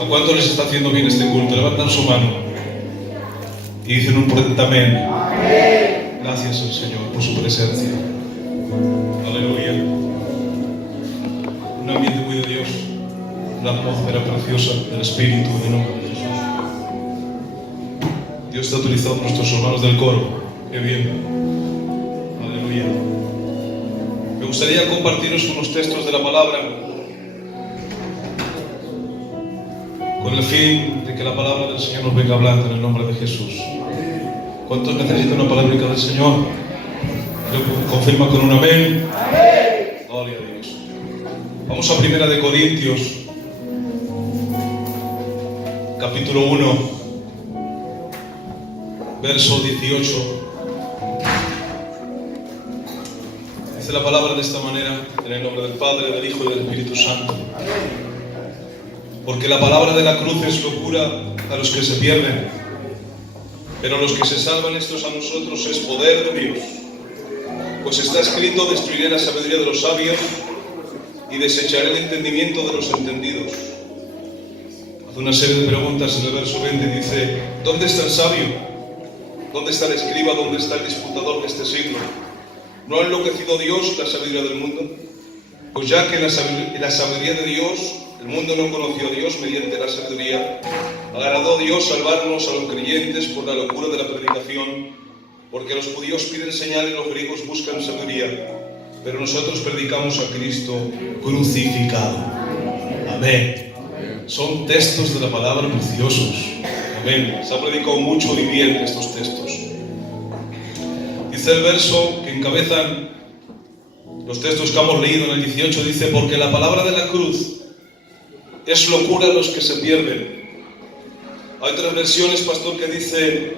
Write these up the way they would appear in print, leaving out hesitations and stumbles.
¿A cuánto les está haciendo bien este culto? Levantan su mano y dicen un potente amén. Gracias al Señor por su presencia. Aleluya. Un ambiente muy de Dios, una atmósfera preciosa del Espíritu en el nombre de Jesús. Dios está utilizando a nuestros hermanos del coro. Qué bien. Aleluya. Me gustaría compartiros unos textos de la palabra con el fin de que la palabra del Señor nos venga hablando en el nombre de Jesús. ¿Cuántos necesitan una palabrica del Señor? Lo confirma con un amén. Gloria a Dios. Vamos a 1 de Corintios, capítulo 1, verso 18. Dice la palabra de esta manera, en el nombre del Padre, del Hijo y del Espíritu Santo. Porque la palabra de la cruz es locura a los que se pierden, pero a los que se salvan, estos a nosotros es poder de Dios. Pues está escrito: destruiré la sabiduría de los sabios y desecharé el entendimiento de los entendidos. Hace una serie de preguntas en el verso 20 y dice: ¿dónde está el sabio? ¿Dónde está el escriba? ¿Dónde está el disputador de este siglo? ¿No ha enloquecido Dios la sabiduría del mundo? Pues ya que la sabiduría de Dios, el mundo no conoció a Dios mediante la sabiduría, agradó a Dios salvarnos a los creyentes por la locura de la predicación, porque los judíos piden señal y los griegos buscan sabiduría, pero nosotros predicamos a Cristo crucificado. Amén. Son textos de la palabra preciosos. Amén. Se ha predicado mucho y bien estos textos. Dice el verso que encabezan los textos que hemos leído en el 18, dice: porque la palabra de la cruz es locura a los que se pierden. Hay otras versiones, pastor, que dice: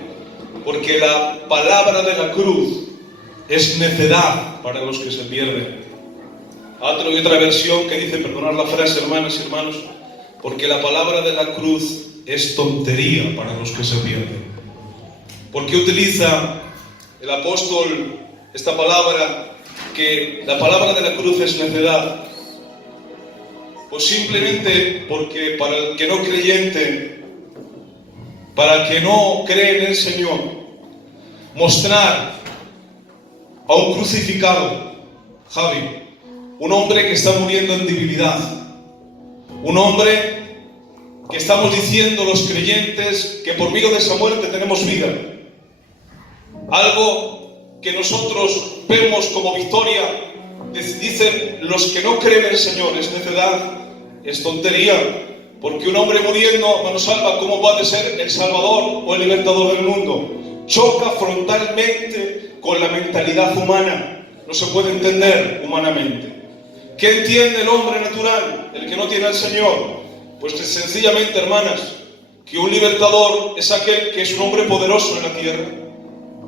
porque la palabra de la cruz es necedad para los que se pierden. Hay otra versión que dice, perdonad la frase, hermanas y hermanos, porque la palabra de la cruz es tontería para los que se pierden. ¿Por qué utiliza el apóstol esta palabra, que la palabra de la cruz es necedad? Pues simplemente porque para el que no creyente, para el que no cree en el Señor, mostrar a un crucificado, Javi, un hombre que está muriendo en debilidad, un hombre que estamos diciendo los creyentes que por medio de esa muerte tenemos vida, algo que nosotros vemos como victoria, dicen los que no creen en el Señor, es necedad, es tontería, porque un hombre muriendo no nos salva. ¿Cómo puede ser el Salvador o el libertador del mundo? Choca frontalmente con la mentalidad humana, no se puede entender humanamente. ¿Qué entiende el hombre natural, el que no tiene al Señor? Pues que sencillamente, hermanas, que un libertador es aquel que es un hombre poderoso en la tierra,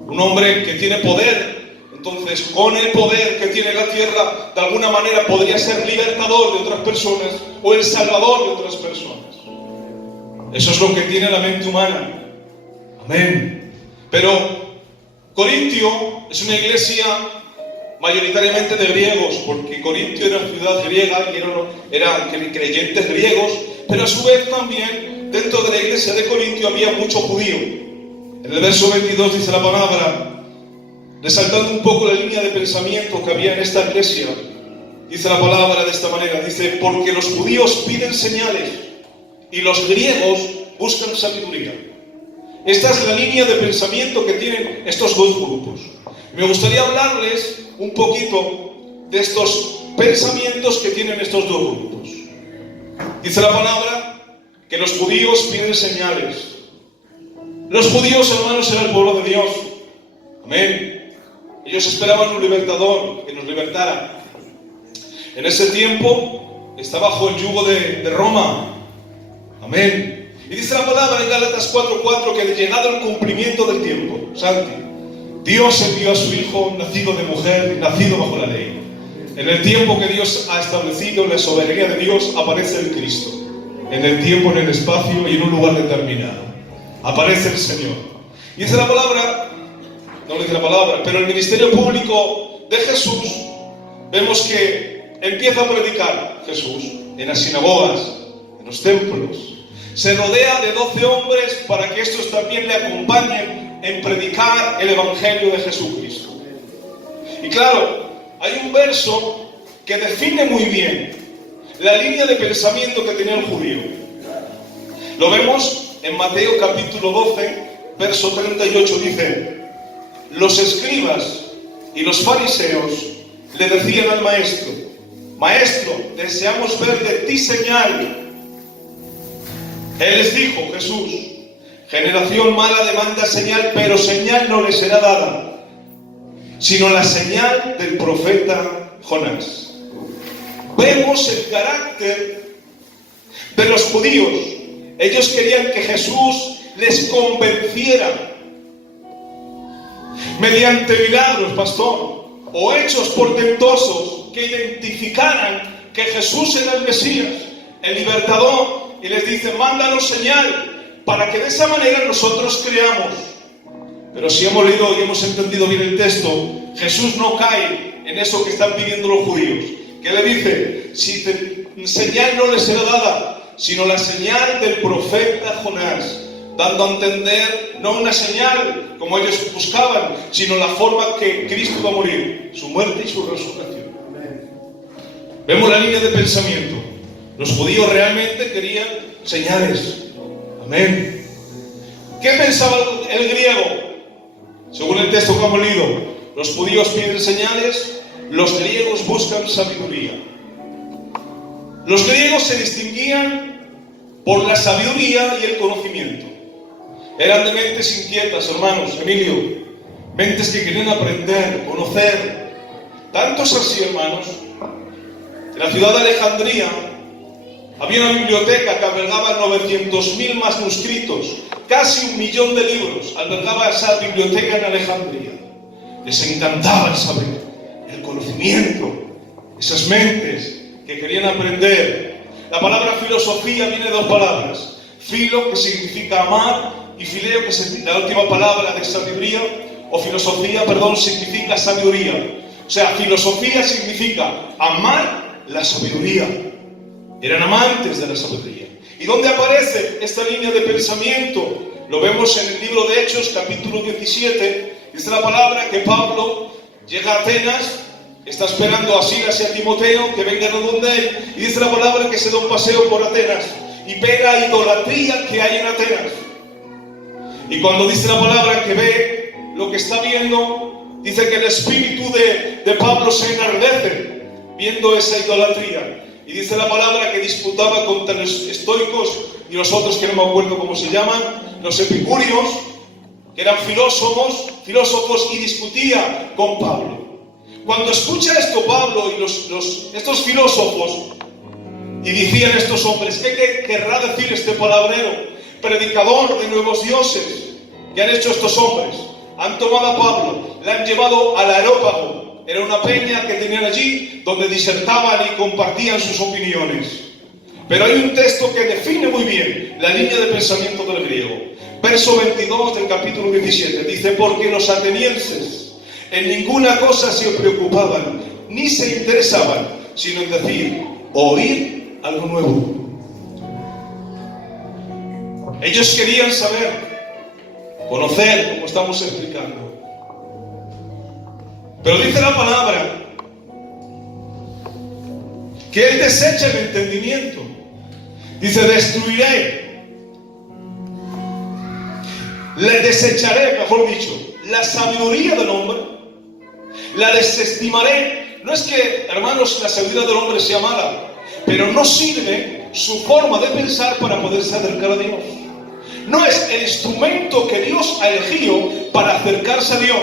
un hombre que tiene poder. Entonces, con el poder que tiene la tierra, de alguna manera podría ser libertador de otras personas o el salvador de otras personas. Eso es lo que tiene la mente humana. Amén. Pero Corintio es una iglesia mayoritariamente de griegos, porque Corintio era una ciudad griega y eran creyentes griegos, pero a su vez también dentro de la iglesia de Corintio había mucho judío. En el verso 22 dice la palabra, resaltando un poco la línea de pensamiento que había en esta iglesia, dice la palabra de esta manera, dice: porque los judíos piden señales y los griegos buscan sabiduría. Esta es la línea de pensamiento que tienen estos dos grupos. Me gustaría hablarles un poquito de estos pensamientos que tienen estos dos grupos. Dice la palabra que los judíos piden señales. Los judíos, hermanos, eran el pueblo de Dios. Amén. Ellos esperaban un libertador que nos libertara. En ese tiempo está bajo el yugo de Roma. Amén. Y dice la palabra en Gálatas 4:4 que llegado el cumplimiento del tiempo, Santi, Dios envió a su Hijo, nacido de mujer, nacido bajo la ley. En el tiempo que Dios ha establecido, en la soberanía de Dios, aparece el Cristo. En el tiempo, en el espacio y en un lugar determinado. Aparece el Señor. Y dice la palabra, no le dice la palabra, pero el ministerio público de Jesús, vemos que empieza a predicar Jesús en las sinagogas, en los templos. se rodea de 12 hombres para que estos también le acompañen en predicar el Evangelio de Jesucristo. Y claro, hay un verso que define muy bien la línea de pensamiento que tenía el judío. Lo vemos en Mateo capítulo 12, verso 38, dice: los escribas y los fariseos le decían al maestro: Maestro, deseamos ver de ti señal. Él les dijo, Jesús: generación mala demanda señal, pero señal no le será dada, sino la señal del profeta Jonás. Vemos el carácter de los judíos. Ellos querían que Jesús les convenciera mediante milagros, pastor, o hechos portentosos que identificaran que Jesús era el Mesías, el libertador, y les dice: mándanos señal para que de esa manera nosotros creamos. Pero si hemos leído y hemos entendido bien el texto, Jesús no cae en eso que están pidiendo los judíos, que le dice: señal no les será dada, sino la señal del profeta Jonás, dando a entender no una señal como ellos buscaban, sino la forma que Cristo va a morir, su muerte y su resurrección. Amén. Vemos la línea de pensamiento. Los judíos realmente querían señales. Amén. ¿Qué pensaba el griego? Según el texto que hemos leído, los judíos piden señales, los griegos buscan sabiduría. Los griegos se distinguían por la sabiduría y el conocimiento. Eran de mentes inquietas, hermanos, Emilio, mentes que querían aprender, conocer. Tantos así, hermanos, en la ciudad de Alejandría había una biblioteca que albergaba 900.000 manuscritos, casi 1 millón de libros, albergaba esa biblioteca en Alejandría. Les encantaba el saber, el conocimiento, esas mentes que querían aprender. La palabra filosofía viene de 2 palabras: filo, que significa amar, y fileo, que es la última palabra de sabiduría, o filosofía, perdón, significa sabiduría. O sea, filosofía significa amar la sabiduría. Eran amantes de la sabiduría. ¿Y dónde aparece esta línea de pensamiento? Lo vemos en el libro de Hechos, capítulo 17. Dice la palabra que Pablo llega a Atenas, está esperando a Silas y a Timoteo que vengan a donde él, y dice la palabra que se da un paseo por Atenas y ve la idolatría que hay en Atenas. Y cuando dice la palabra que ve lo que está viendo, dice que el espíritu de Pablo se enardece viendo esa idolatría. Y dice la palabra que disputaba contra los estoicos y los otros que no me acuerdo cómo se llaman, los epicúreos, que eran filósofos, y discutía con Pablo. Cuando escucha esto Pablo y estos filósofos, y decían estos hombres: ¿qué querrá decir este palabrero, predicador de nuevos dioses? ¿Qué han hecho estos hombres? Han tomado a Pablo, le han llevado al Areópago. Era una peña que tenían allí donde disertaban y compartían sus opiniones. Pero hay un texto que define muy bien la línea de pensamiento del griego. Verso 22 del capítulo 17 dice: porque los atenienses en ninguna cosa se preocupaban ni se interesaban, sino en decir, oír algo nuevo. Ellos querían saber, conocer, como estamos explicando. Pero dice la palabra que Él desecha el entendimiento. Dice: destruiré, le desecharé, mejor dicho, la sabiduría del hombre, la desestimaré. No es que, hermanos, la sabiduría del hombre sea mala, pero no sirve su forma de pensar para poderse acercar a Dios. No es el instrumento que Dios ha elegido para acercarse a Dios.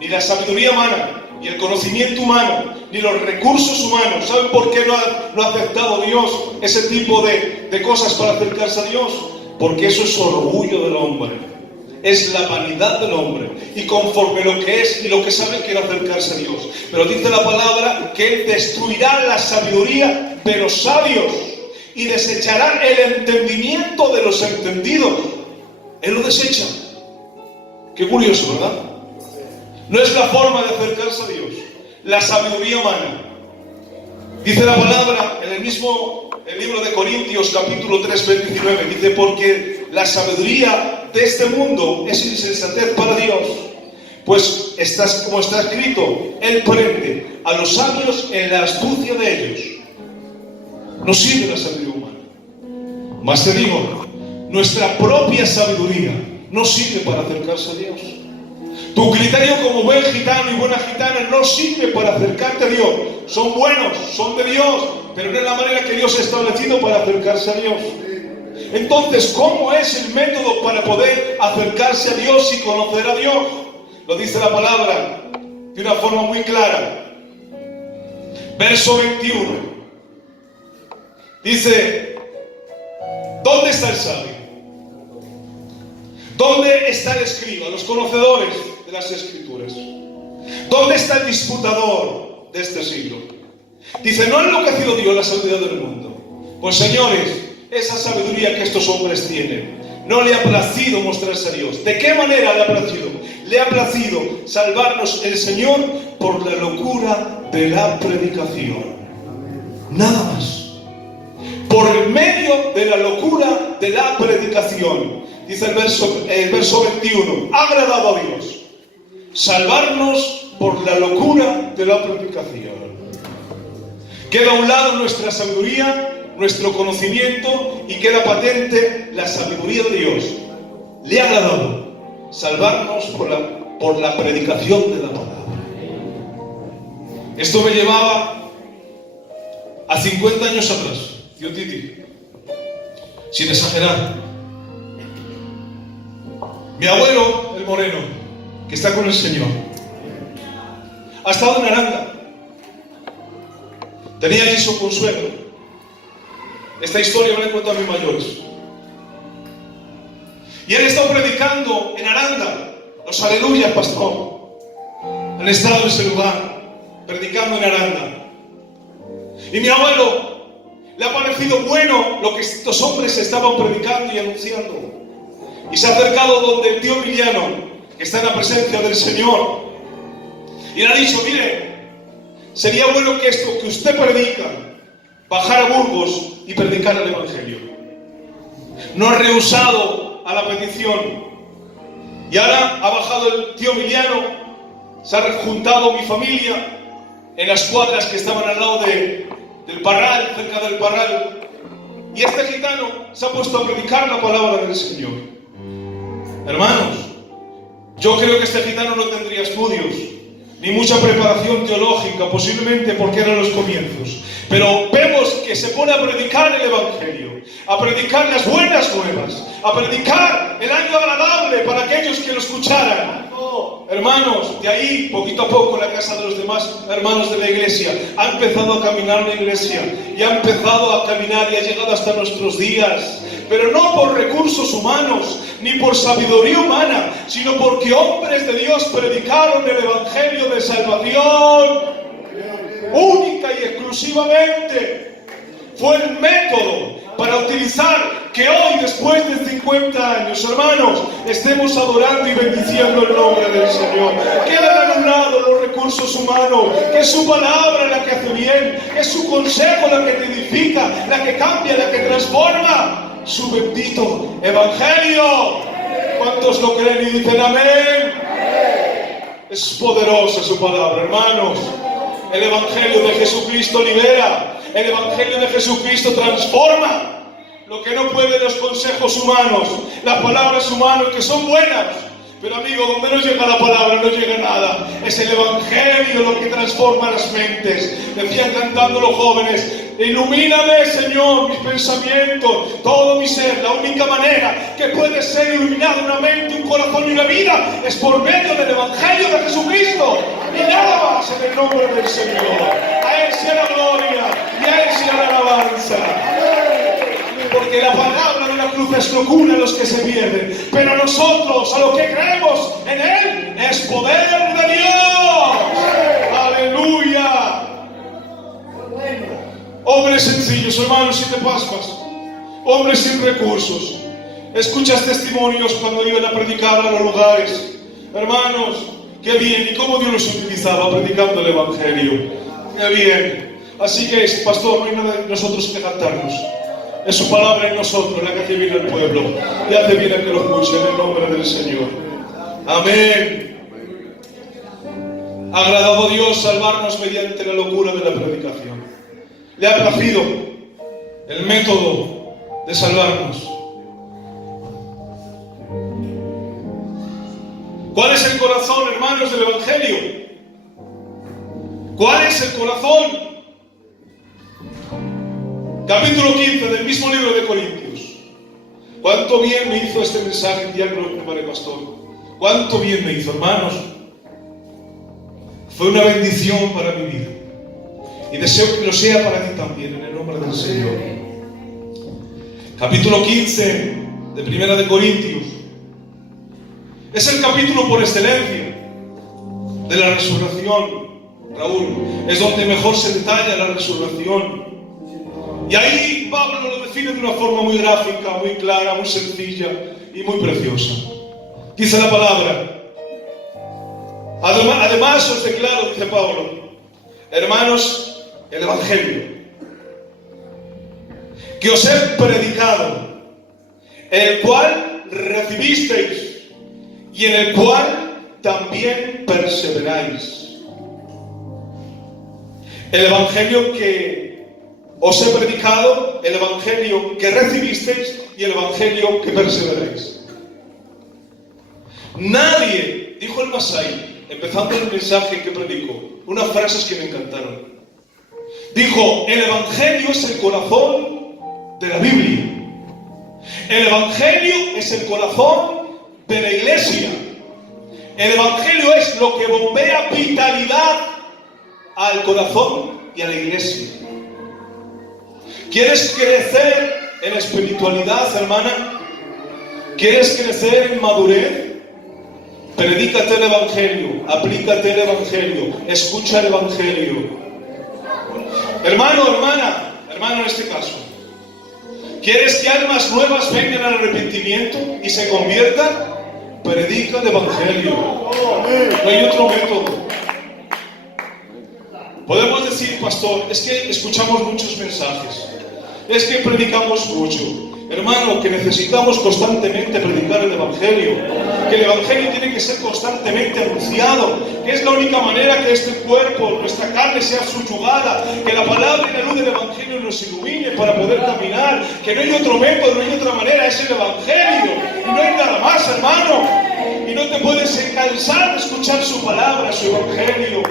Ni la sabiduría humana, ni el conocimiento humano, ni los recursos humanos. ¿Saben por qué no ha aceptado Dios ese tipo de cosas para acercarse a Dios? Porque eso es orgullo del hombre, es la vanidad del hombre, y conforme lo que es y lo que sabe quiere acercarse a Dios. Pero dice la palabra que Él destruirá la sabiduría de los sabios y desechará el entendimiento de los entendidos. Él lo desecha. Qué curioso, ¿verdad? No es la forma de acercarse a Dios, la sabiduría humana. Dice la palabra en el libro de Corintios, capítulo 3, 29, dice, porque la sabiduría de este mundo es insensatez para Dios. Pues como está escrito, Él prende a los sabios en la astucia de ellos. No sirve la sabiduría humana. Más te digo, nuestra propia sabiduría no sirve para acercarse a Dios. Tu criterio como buen gitano y buena gitana no sirve para acercarte a Dios. Son buenos, son de Dios, pero no es la manera que Dios ha establecido para acercarse a Dios. Entonces, ¿cómo es el método para poder acercarse a Dios y conocer a Dios? Lo dice la palabra de una forma muy clara. Verso 21. Dice, ¿dónde está el sabio? ¿Dónde está el escriba, los conocedores de las Escrituras? ¿Dónde está el disputador de este siglo? Dice, ¿no ha enloquecido Dios la sabiduría del mundo? Pues señores, esa sabiduría que estos hombres tienen, no le ha placido mostrarse a Dios. ¿De qué manera le ha placido? Le ha placido salvarnos el Señor por la locura de la predicación. Nada más. Por el medio de la locura de la predicación. Dice el verso 21. Ha agradado a Dios salvarnos por la locura de la predicación. Queda a un lado nuestra sabiduría, nuestro conocimiento, y queda patente la sabiduría de Dios. Le ha agradado salvarnos por la predicación de la palabra. Esto me llevaba a 50 años atrás, tío Titi, sin exagerar. Mi abuelo, el Moreno, que está con el Señor, ha estado en Aranda. Tenía allí su consuelo. Esta historia me la cuento a mis mayores. Y él estado predicando en Aranda. Los aleluyas, pastor. Han estado en ese lugar, predicando en Aranda. Y mi abuelo le ha parecido bueno lo que estos hombres estaban predicando y anunciando. Y se ha acercado donde el tío Emiliano, que está en la presencia del Señor, y le ha dicho, mire, sería bueno que esto que usted predica, bajar a Burgos y predicar el Evangelio. No ha rehusado a la petición. Y ahora ha bajado el tío Emiliano, se ha juntado mi familia en las cuadras que estaban al lado del Parral, cerca del Parral. Y este gitano se ha puesto a predicar la palabra del Señor. Hermanos, yo creo que este gitano no tendría estudios, ni mucha preparación teológica, posiblemente porque eran los comienzos. Pero vemos que se pone a predicar el Evangelio, a predicar las buenas nuevas, a predicar el año agradable para aquellos que lo escucharan. Oh, hermanos, de ahí, poquito a poco, la casa de los demás hermanos de la iglesia ha empezado a caminar la iglesia, y ha empezado a caminar y ha llegado hasta nuestros días. Pero no por recursos humanos, ni por sabiduría humana, sino porque hombres de Dios predicaron el Evangelio de salvación única y exclusivamente. Fue el método para utilizar que hoy, después de 50 años, hermanos, estemos adorando y bendiciendo el nombre del Señor. Quedan a un lado los recursos humanos, que es su palabra la que hace bien, es su consejo la que te edifica, la que cambia, la que transforma. Su bendito Evangelio. ¿Cuántos lo creen y dicen amén? Es poderosa su palabra, hermanos. El Evangelio de Jesucristo libera. El Evangelio de Jesucristo transforma. Lo que no pueden los consejos humanos, las palabras humanas, que son buenas. Pero amigo, donde no llega la palabra, no llega nada. Es el Evangelio lo que transforma las mentes. Decían cantando los jóvenes, ilumíname, Señor, mis pensamientos, todo mi ser. La única manera que puede ser iluminada una mente, un corazón y una vida es por medio del Evangelio de Jesucristo. Y nada más en el nombre del Señor. A Él sea la gloria y a Él sea la alabanza. Porque la palabra de la cruz es locura a los que se pierden, pero nosotros, a los que creemos en Él, es poder de Dios. Aleluya. Hombres sencillos, hermanos, sin de pascuas, hombres sin recursos. Escuchas testimonios cuando iban a predicar a los lugares. Hermanos, qué bien, y cómo Dios los utilizaba predicando el Evangelio. Qué bien. Así que, pastor, no hay nada de nosotros que cantarnos. Es su palabra en nosotros la que hace bien al pueblo. Y hace bien a que lo escuche en el nombre del Señor. Amén. Ha agradado a Dios salvarnos mediante la locura de la predicación. Le ha placido el método de salvarnos. ¿Cuál es el corazón, hermanos, del Evangelio? ¿Cuál es el corazón? Capítulo 15 del mismo libro de Corintios. ¿Cuánto bien me hizo este mensaje el día que lo preparé, pastor? ¿Cuánto bien me hizo, hermanos? Fue una bendición para mi vida. Y deseo que lo sea para ti también, en el nombre del Señor. Capítulo 15 de Primera de Corintios. Es el capítulo por excelencia de la resurrección, Raúl. Es donde mejor se detalla la resurrección. Y ahí Pablo lo define de una forma muy gráfica, muy clara, muy sencilla y muy preciosa. Dice la palabra: además os declaro, dice Pablo, hermanos, el Evangelio que os he predicado, el cual recibisteis y en el cual también perseveráis. El Evangelio que os he predicado, el Evangelio que recibisteis y el Evangelio que perseveráis. Nadie, dijo el Masai, empezando el mensaje que predicó, unas frases que me encantaron. Dijo: el Evangelio es el corazón de la Biblia. El Evangelio es el corazón de la iglesia. El Evangelio es lo que bombea vitalidad al corazón y a la iglesia. ¿Quieres crecer en espiritualidad, hermana? ¿Quieres crecer en madurez? Predícate el Evangelio, aplícate el Evangelio, escucha el Evangelio. Hermano, hermano en este caso, ¿quieres que almas nuevas vengan al arrepentimiento y se conviertan? Predica el Evangelio. No hay otro método. Podemos decir, pastor, es que escuchamos muchos mensajes, es que predicamos mucho. Hermano, que necesitamos constantemente predicar el Evangelio, que el Evangelio tiene que ser constantemente anunciado, que es la única manera que este cuerpo, nuestra carne sea subyugada, que la palabra y la luz del Evangelio nos ilumine para poder caminar, que no hay otro método, no hay otra manera, es el Evangelio, y no hay nada más, hermano, y no te puedes cansar de escuchar su palabra, su Evangelio.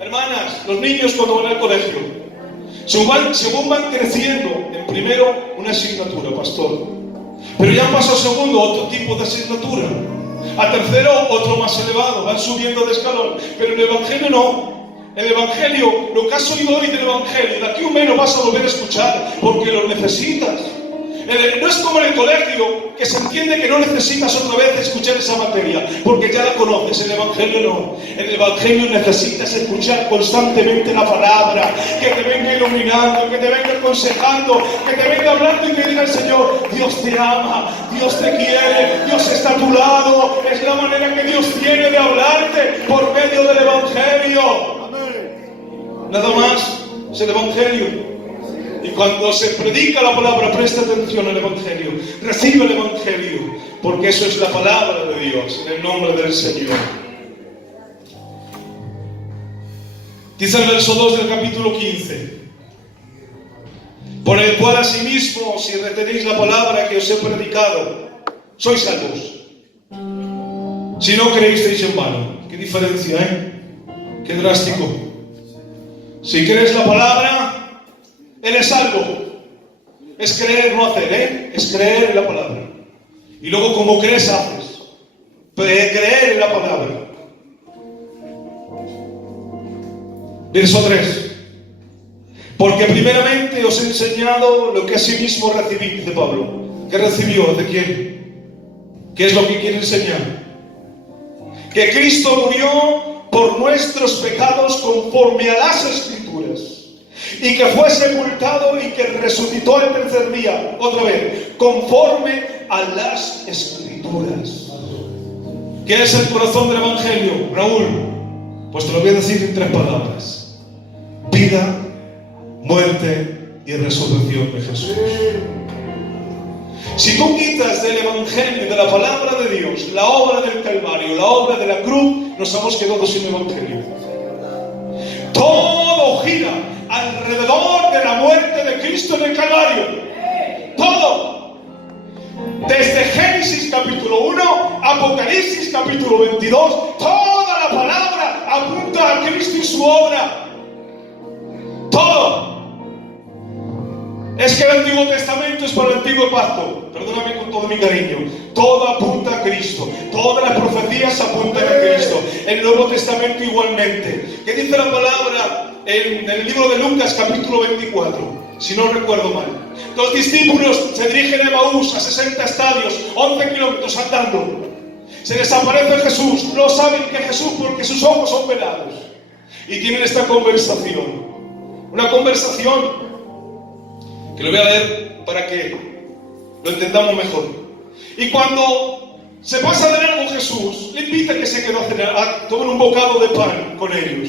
Hermanas, los niños cuando van al colegio, según van creciendo, en primero una asignatura, pastor, pero ya han pasado a segundo otro tipo de asignatura, a tercero otro más elevado, van subiendo de escalón, pero el Evangelio no. El Evangelio, lo que has oído hoy del Evangelio, de aquí a un mes lo vas a volver a escuchar, porque lo necesitas. No es como en el colegio, que se entiende que no necesitas otra vez escuchar esa materia, porque ya la conoces. El Evangelio no. En el Evangelio necesitas escuchar constantemente la palabra, que te venga iluminando, que te venga aconsejando, que te venga hablando y que diga el Señor: Dios te ama, Dios te quiere, Dios está a tu lado. Es la manera que Dios tiene de hablarte, por medio del Evangelio. Nada más, es el Evangelio. Y cuando se predica la palabra, presta atención al Evangelio, recibe el Evangelio, porque eso es la palabra de Dios, en el nombre del Señor. Dice el verso 2 del capítulo 15: por el cual asimismo, si retenéis la palabra que os he predicado, sois salvos, si no creísteis en vano. Qué diferencia, qué drástico. Si crees la palabra, eres salvo. Es creer, no hacer, es creer en la palabra. Y luego, como crees, haces. Creer en la palabra. Verso 3: porque primeramente os he enseñado lo que asimismo recibí, dice Pablo. ¿Qué recibió? ¿De quién? ¿Qué es lo que quiere enseñar? Que Cristo murió por nuestros pecados conforme a las Escrituras, y que fue sepultado y que resucitó el tercer día, otra vez, conforme a las Escrituras. ¿Qué es el corazón del Evangelio, Raúl? Pues te lo voy a decir en 3 palabras: vida, muerte y resurrección de Jesús. Si tú quitas del Evangelio, de la palabra de Dios, la obra del Calvario, la obra de la cruz, nos hemos quedado sin Evangelio. Todo gira alrededor de la muerte de Cristo en el Calvario. Todo. Desde Génesis capítulo 1, Apocalipsis capítulo 22, toda la palabra apunta a Cristo y su obra. Todo. Es que el Antiguo Testamento es para el Antiguo Pacto. Perdóname con todo mi cariño. Todo apunta a Cristo. Todas las profecías apuntan a Cristo. El Nuevo Testamento igualmente. ¿Qué dice la palabra en el libro de Lucas capítulo 24? Si no recuerdo mal. Los discípulos se dirigen a Emaús, a 60 estadios, 11 kilómetros andando. Se les aparece Jesús. No saben que es Jesús porque sus ojos son velados. Y tienen esta conversación. Una conversación que lo voy a leer para que lo entendamos mejor. Y cuando se pasa de largo Jesús, le invita a que se quede a tomar un bocado de pan con ellos.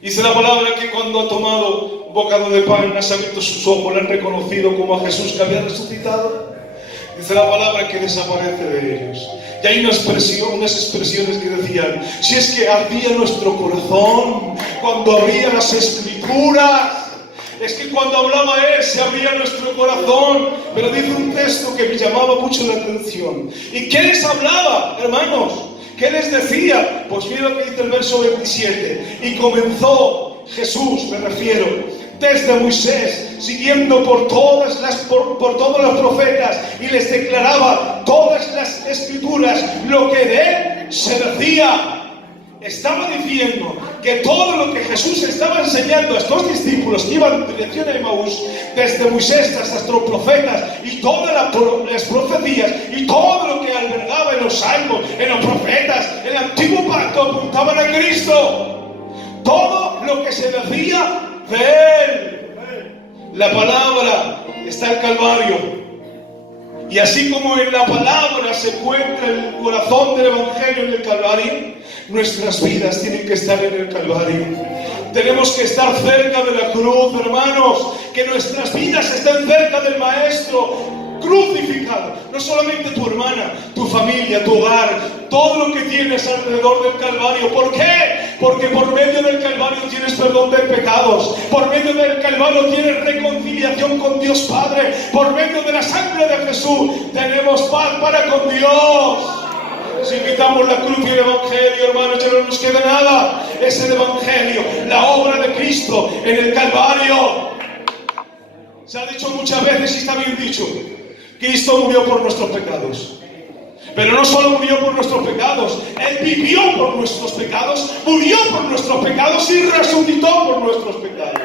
Dice la palabra que cuando ha tomado un bocado de pan, ha abierto sus ojos, le han reconocido como a Jesús que había resucitado. Dice la palabra que desaparece de ellos. Y hay unas expresiones que decían: si es que ardía nuestro corazón cuando abría las Escrituras. Es que cuando hablaba Él se abría nuestro corazón. Pero dice un texto que me llamaba mucho la atención. ¿Y qué les hablaba, hermanos? ¿Qué les decía? Pues mira lo que dice el verso 27. Y comenzó Jesús, me refiero, desde Moisés, siguiendo por todos los profetas, y les declaraba todas las Escrituras, lo que de Él se decía. Estaba diciendo que todo lo que Jesús estaba enseñando a estos discípulos que iban en dirección a Emaús, desde Moisés hasta los profetas y todas las profecías y todo lo que albergaba en los salmos, en los profetas, en el antiguo pacto, apuntaban a Cristo. Todo lo que se decía de Él. La palabra está en Calvario. Y así como en la palabra se encuentra el corazón del Evangelio en el Calvario, nuestras vidas tienen que estar en el Calvario. Tenemos que estar cerca de la cruz, hermanos. Que nuestras vidas estén cerca del Maestro crucificado. No solamente tu hermana, tu familia, tu hogar, todo lo que tienes alrededor del Calvario. ¿Por qué? Porque por medio del Calvario tienes perdón de pecados. Por medio del Calvario tienes reconciliación con Dios Padre. Por medio de la sangre de Jesús tenemos paz para con Dios. Si quitamos la cruz y el Evangelio, hermanos, ya no nos queda nada. Es el Evangelio, la obra de Cristo en el Calvario. Se ha dicho muchas veces y está bien dicho: Cristo murió por nuestros pecados. Pero no solo murió por nuestros pecados, Él vivió por nuestros pecados, murió por nuestros pecados y resucitó por nuestros pecados.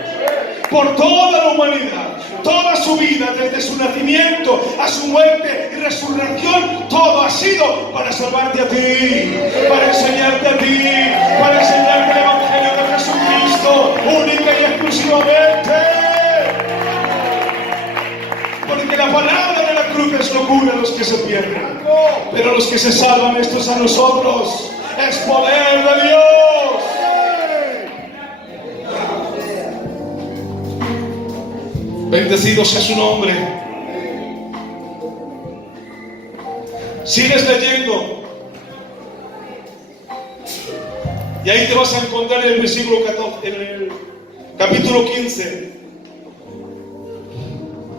Por toda la humanidad, toda su vida, desde su nacimiento a su muerte y resurrección, todo ha sido para salvarte a ti, para enseñarte a ti, para enseñarte el Evangelio de Jesucristo, única y exclusivamente. Porque la palabra de la cruz es locura a los que se pierden, pero los que se salvan, esto es a nosotros, es poder de Dios. Bendecido sea su nombre. Sigues leyendo y ahí te vas a encontrar en el versículo 14, en el capítulo 15,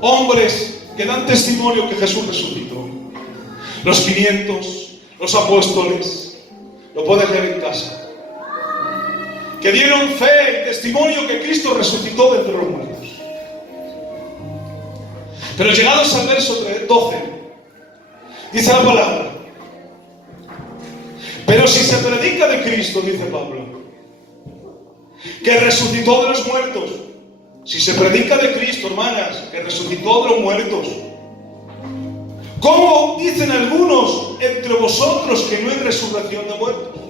hombres que dan testimonio que Jesús resucitó. Los 500, los apóstoles, lo puedes leer en casa, que dieron fe y testimonio que Cristo resucitó de entre los muertos. Pero llegados al verso 12, dice la palabra: pero si se predica de Cristo, dice Pablo, que resucitó de los muertos. Si se predica de Cristo, hermanas, que resucitó de los muertos, ¿cómo dicen algunos entre vosotros que no hay resurrección de muertos?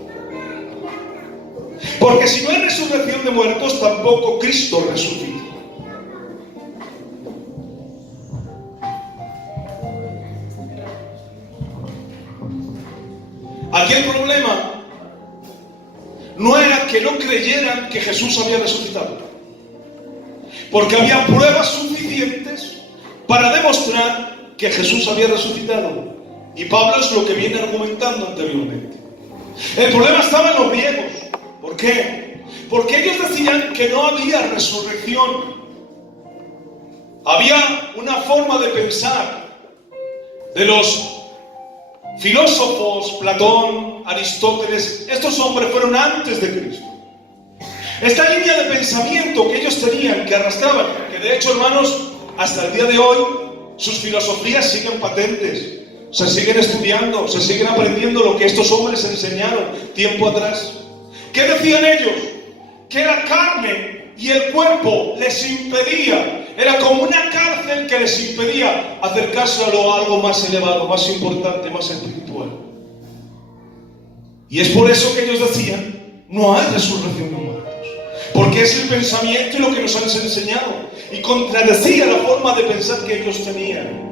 Porque si no hay resurrección de muertos, tampoco Cristo resucita. Aquí el problema no era que no creyeran que Jesús había resucitado. Porque había pruebas suficientes para demostrar que Jesús había resucitado. Y Pablo es lo que viene argumentando anteriormente. El problema estaba en los griegos. ¿Por qué? Porque ellos decían que no había resurrección. Había una forma de pensar de los filósofos, Platón, Aristóteles. Estos hombres fueron antes de Cristo. Esta línea de pensamiento que ellos tenían, que arrastraban, que de hecho, hermanos, hasta el día de hoy, sus filosofías siguen patentes. Se siguen estudiando, se siguen aprendiendo lo que estos hombres enseñaron tiempo atrás. ¿Qué decían ellos? Que la carne y el cuerpo les impedía, era como una cárcel que les impedía acercarse a algo más elevado, más importante, más espiritual. Y es por eso que ellos decían, no hay resurrección de muertos, porque es el pensamiento y lo que nos han enseñado, y contradecía la forma de pensar que ellos tenían.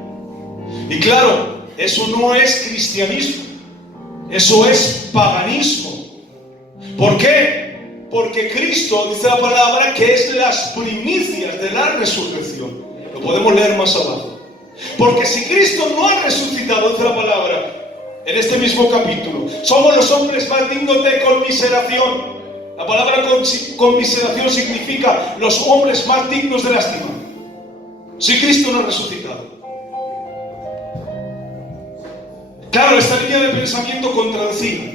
Y claro, eso no es cristianismo, eso es paganismo. ¿Por qué? Porque Cristo, dice la palabra, que es las primicias de la resurrección. Lo podemos leer más abajo. Porque si Cristo no ha resucitado, dice la palabra, en este mismo capítulo, somos los hombres más dignos de conmiseración. La palabra conmiseración significa los hombres más dignos de lástima. Si Cristo no ha resucitado. Claro, esta línea de pensamiento contradecida.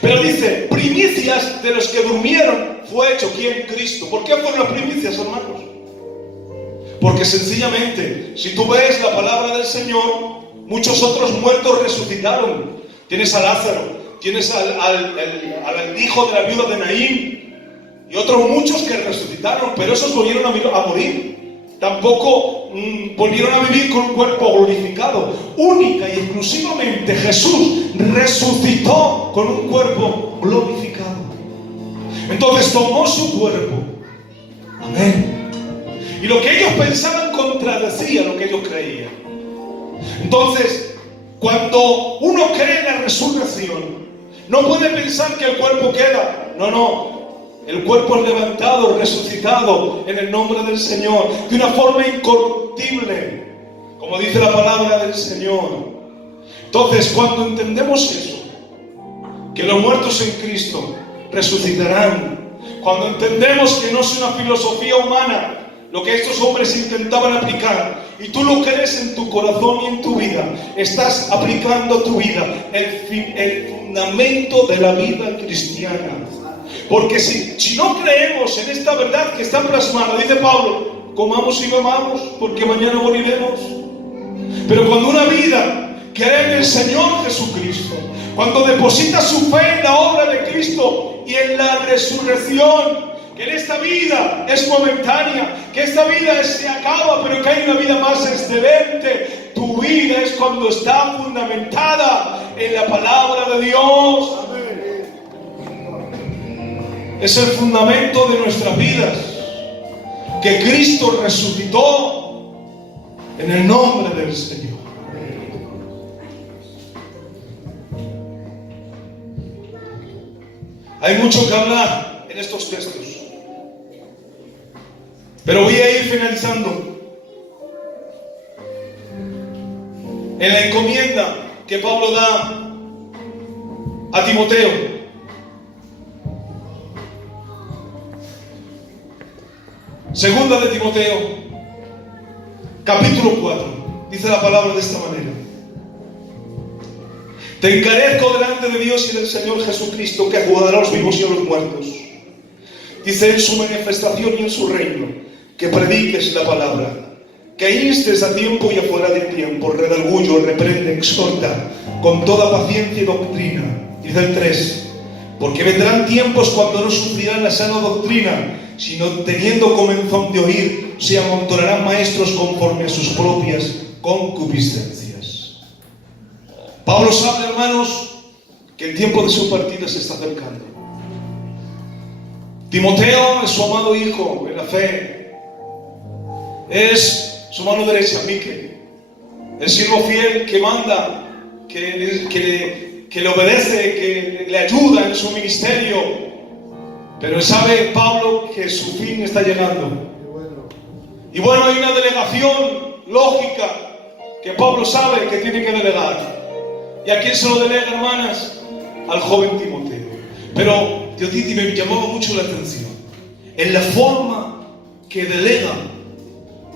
Pero dice, primicias de los que durmieron fue hecho, ¿quién? Cristo. ¿Por qué fueron las primicias, hermanos? Porque sencillamente, si tú ves la palabra del Señor, muchos otros muertos resucitaron. Tienes a Lázaro, tienes al hijo de la viuda de Naín, y otros muchos que resucitaron, pero esos volvieron a morir. Tampoco volvieron a vivir con un cuerpo glorificado. Única y exclusivamente Jesús resucitó con un cuerpo glorificado. Entonces tomó su cuerpo. Amén. Y lo que ellos pensaban contradecía lo que ellos creían. Entonces, cuando uno cree en la resurrección, no puede pensar que el cuerpo queda. No. El cuerpo es levantado, resucitado en el nombre del Señor, de una forma incorruptible, como dice la palabra del Señor. Entonces, cuando entendemos eso, que los muertos en Cristo resucitarán, cuando entendemos que no es una filosofía humana lo que estos hombres intentaban aplicar, y tú lo crees en tu corazón y en tu vida, estás aplicando a tu vida el fundamento de la vida cristiana. Porque si no creemos en esta verdad que está plasmada, dice Pablo, comamos y bebamos porque mañana moriremos. Pero cuando una vida cree en el Señor Jesucristo, cuando deposita su fe en la obra de Cristo y en la resurrección, que en esta vida es momentánea, que esta vida se acaba, pero que hay una vida más excelente, tu vida es cuando está fundamentada en la palabra de Dios. Es el fundamento de nuestras vidas, que Cristo resucitó en el nombre del Señor. Hay mucho que hablar en estos textos, pero voy a ir finalizando en la encomienda que Pablo da a Timoteo. Segunda de Timoteo, capítulo 4, dice la palabra de esta manera: te encarezco delante de Dios y del Señor Jesucristo, que juzgará a los vivos y a los muertos. Dice en su manifestación y en su reino, que prediques la palabra, que instes a tiempo y afuera de tiempo, redarguyo, reprende, exhorta, con toda paciencia y doctrina. Dice el 3, porque vendrán tiempos cuando no sufrirán la sana doctrina, sino teniendo comezón de oír, se amontonarán maestros conforme a sus propias concupiscencias. Pablo sabe, hermanos, que el tiempo de su partida se está acercando. Timoteo es su amado hijo en la fe, es su mano derecha, Mique, el siervo fiel que manda, que le obedece, que le ayuda en su ministerio. Pero sabe Pablo que su fin está llegando. Y bueno, hay una delegación lógica que Pablo sabe que tiene que delegar. ¿Y a quién se lo delega, hermanas? Al joven Timoteo. Pero Teoditi me llamaba mucho la atención en la forma que delega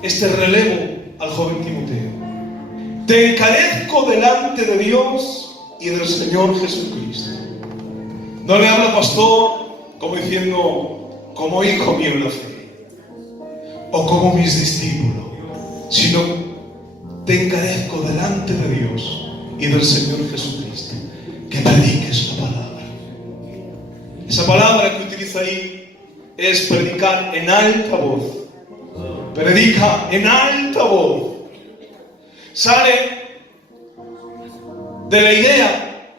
este relevo al joven Timoteo. Te encarezco delante de Dios y del Señor Jesucristo. No le habla pastor como diciendo, como hijo mío en la fe, o como mis discípulos, sino te encarezco delante de Dios y del Señor Jesucristo, que prediques la palabra. Esa palabra que utiliza ahí es predicar en alta voz. Predica en alta voz. Sale de la idea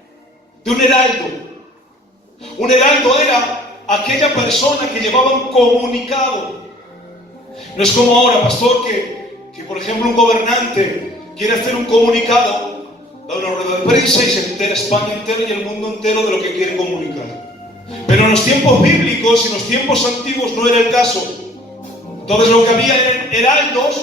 de un heraldo. Un heraldo era aquella persona que llevaba un comunicado. No es como ahora, pastor, que por ejemplo un gobernante quiere hacer un comunicado, da una rueda de prensa y se entera España entera y el mundo entero de lo que quiere comunicar. Pero en los tiempos bíblicos y en los tiempos antiguos no era el caso. Entonces lo que había eran heraldos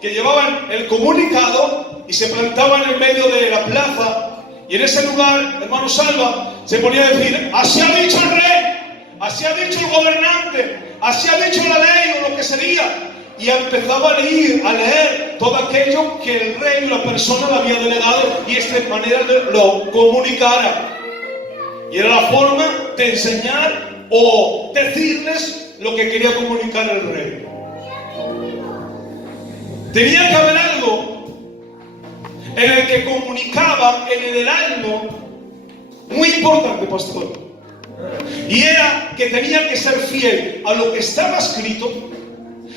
que llevaban el comunicado y se plantaban en el medio de la plaza, y en ese lugar, hermano Salva, se ponía a decir, así ha dicho el rey, así ha dicho el gobernante, así ha dicho la ley o lo que sería. Y empezaba a leer todo aquello que el rey o la persona le había delegado y de esta manera lo comunicara. Y era la forma de enseñar o decirles lo que quería comunicar el rey. Tenía que haber algo en el que comunicaban en el heraldo, muy importante, pastor. Y era que tenía que ser fiel a lo que estaba escrito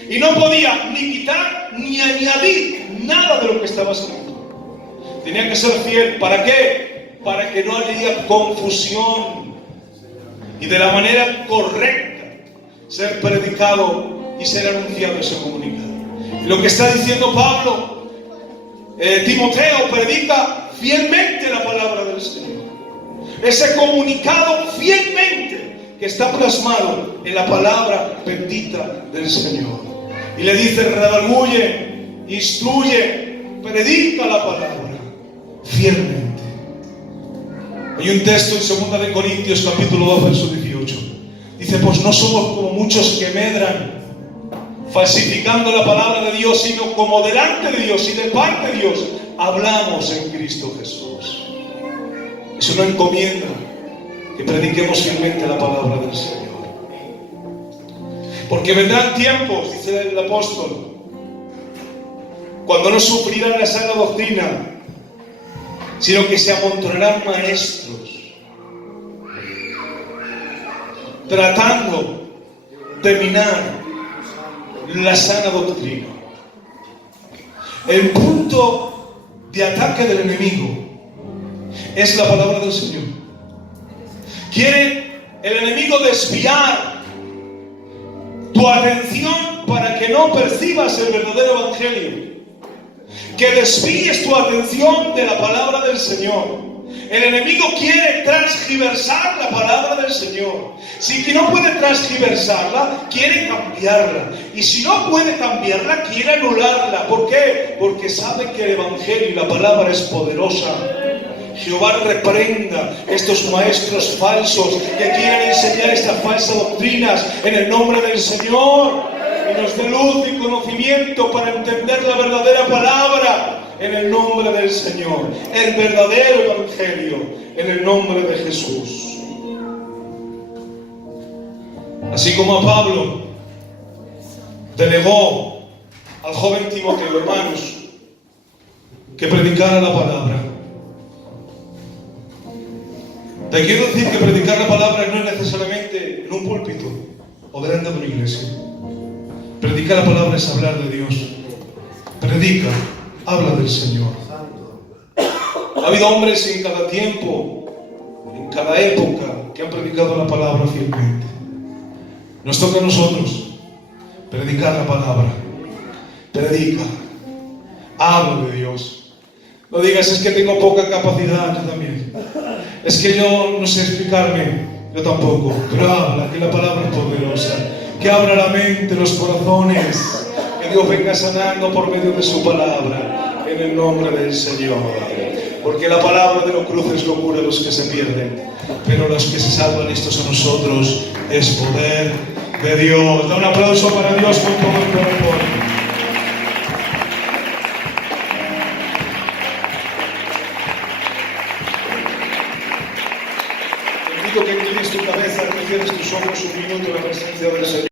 y no podía ni quitar ni añadir nada de lo que estaba escrito. Tenía que ser fiel. ¿Para qué? Para que no haya confusión y de la manera correcta ser predicado y ser anunciado ese comunicado. Y lo que está diciendo Pablo, Timoteo, predica fielmente la palabra del Señor. Ese comunicado fielmente que está plasmado en la palabra bendita del Señor. Y le dice, redarguye, instruye, predica la palabra fielmente. Hay un texto en 2 de Corintios capítulo 2 verso 18. Dice, pues no somos como muchos que medran falsificando la palabra de Dios, sino como delante de Dios y de parte de Dios hablamos en Cristo Jesús. Es una encomienda que prediquemos fielmente la palabra del Señor. Porque vendrán tiempos, dice el apóstol, cuando no sufrirán la sana doctrina, sino que se amontonarán maestros tratando de minar la sana doctrina. El punto de ataque del enemigo es la palabra del Señor. Quiere el enemigo desviar tu atención para que no percibas el verdadero evangelio, que desvíes tu atención de la palabra del Señor. El enemigo quiere transgiversar la palabra del Señor. Si que no puede transgiversarla, quiere cambiarla. Y si no puede cambiarla, quiere anularla. ¿Por qué? Porque sabe que el evangelio y la palabra es poderosa. Jehová reprenda estos maestros falsos que quieren enseñar estas falsas doctrinas en el nombre del Señor. Y nos dé luz y conocimiento para entender la verdadera palabra en el nombre del Señor, el verdadero evangelio en el nombre de Jesús. Así como a Pablo delegó al joven Timoteo, hermanos, que predicara la palabra. Te quiero decir que predicar la palabra no es necesariamente en un púlpito o delante de una iglesia. Predicar la palabra es hablar de Dios. Predica, habla del Señor. Ha habido hombres en cada tiempo, en cada época, que han predicado la palabra fielmente. Nos toca a nosotros predicar la palabra. Predica, habla de Dios. No digas, es que tengo poca capacidad. Yo también. Es que yo no sé explicarme. Yo tampoco. Pero habla, que la palabra es poderosa. Que abra la mente, los corazones. Que y Dios venga sanando por medio de su palabra, en el nombre del Señor. Porque la palabra de los cruces es locura a los que se pierden, pero los que se salvan, estos a nosotros, es poder de Dios. Da un aplauso para Dios con todo el corazón. Te invito a que inclines tu cabeza, que cierres tus ojos un minuto en la presencia del Señor.